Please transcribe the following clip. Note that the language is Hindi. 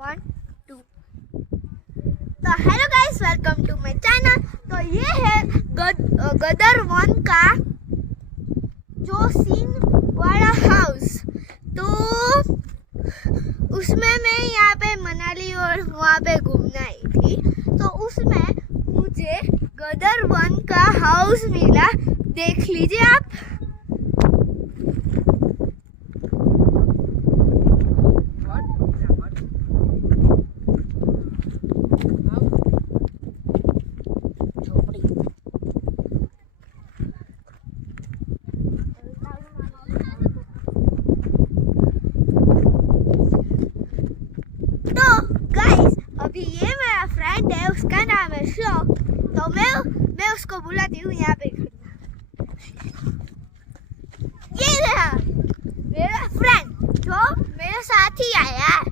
1 2 तो hello guys, welcome to my channel. तो ये है गदर 1 का जो सीन वाला हाउस। तो उसमें मैं यहाँ पे मनाली और वहाँ पे घूमने आई थी। तो उसमें मुझे गदर 1 का हाउस मिला, देख लीजिए आप। अभी ये मेरा फ्रेंड है, उसका नाम है श्लोक। तो मैं उसको बुलाती हूँ यहाँ पे। ये रहा मेरा फ्रेंड जो मेरे साथ ही आया है।